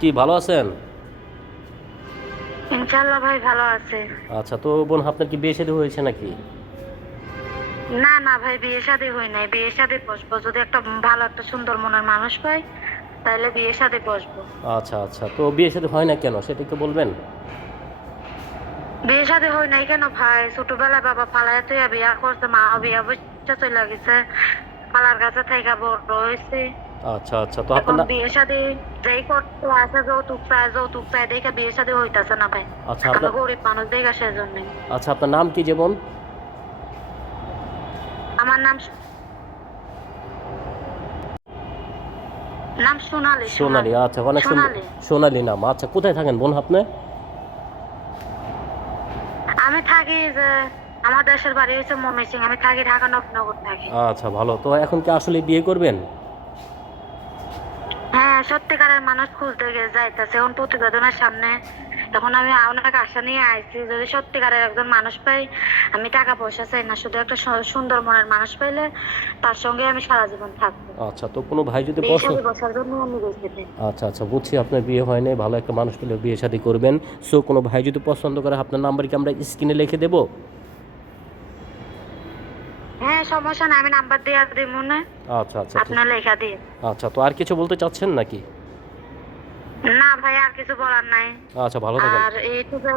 কি ভালো আছেন? ইনশাল্লাহ ভাই ভালো আছে। আচ্ছা তো বোন আপনার কি বিয়ে শাদী হয়েছে নাকি? না না ভাই বিয়ে শাদী হই নাই। বিয়ে শাদী বসবো। যদি একটা ভালো একটা সুন্দর মনের মানুষ পাই তাহলে বিয়ে শাদী বসবো। আচ্ছা আচ্ছা। তো বিয়ে শাদী হয় না কেন সেটা একটু বলবেন? বিয়ে শাদী হই নাই কেন ভাই? ছোটবেলায় বাবা পালায় তুই বিয়া করছে মা বিয়া বসে চলে গেছে। পালার কাছে থেকে বড় হয়েছে আচ্ছা আচ্ছা তো আপনার এখন না- বিয়ে শাদী যেই করতে আছে যৌতুক চায় যৌতুক চায় দেখে বিয়ে শাদী হইতাছে না ভাই। আচ্ছা আপনার গরিব মানুষ দেখা সেজন্য আচ্ছা আপনার নাম কি যে বোন আমার নাম নাম সোনালি সোনালি আচ্ছা অনেক সোনালি। নাম আচ্ছা কোথায় থাকেন বোন আপনি? আমি থাকি যে আমার দেশের বাড়ি হচ্ছে ময়মনসিং আমি থাকি ঢাকা নবনগর থাকি। আচ্ছা ভালো তো এখন কি আসলে বিয়ে করবেন? হ্যাঁ সত্যিকারের মানুষ খুঁজতে যাইতেছে। এখন প্রতিবেদনের সামনে এখন আমি অনেক আশা নিয়ে আইছি যদি সত্যিকারের একজন মানুষ পাই আমি টাকা পয়সা চাই না শুধু একটা সুন্দর মনের মানুষ পাইলে তার সঙ্গে আমি সারা জীবন থাকব। আচ্ছা তো কোনো ভাই যদি গেছি। আচ্ছা আচ্ছা বুঝছি আপনার বিয়ে হয় নাই ভালো একটা মানুষ পেলে বিয়ে শাদী করবেন। সো কোনো ভাই যদি পছন্দ করে আপনার নাম্বার কি আমরা স্ক্রিনে লিখে দেবো? হ্যাঁ সমস্যা নাই আমি নাম্বার দিয়ে দিব মনে আচ্ছা আচ্ছা আপনার লেখা দিয়ে। আচ্ছা তো আর কিছু বলতে চাচ্ছেন নাকি? না ভাই আর কিছু বলার নাই। আচ্ছা ভালো থাকেন। আর এইটুকু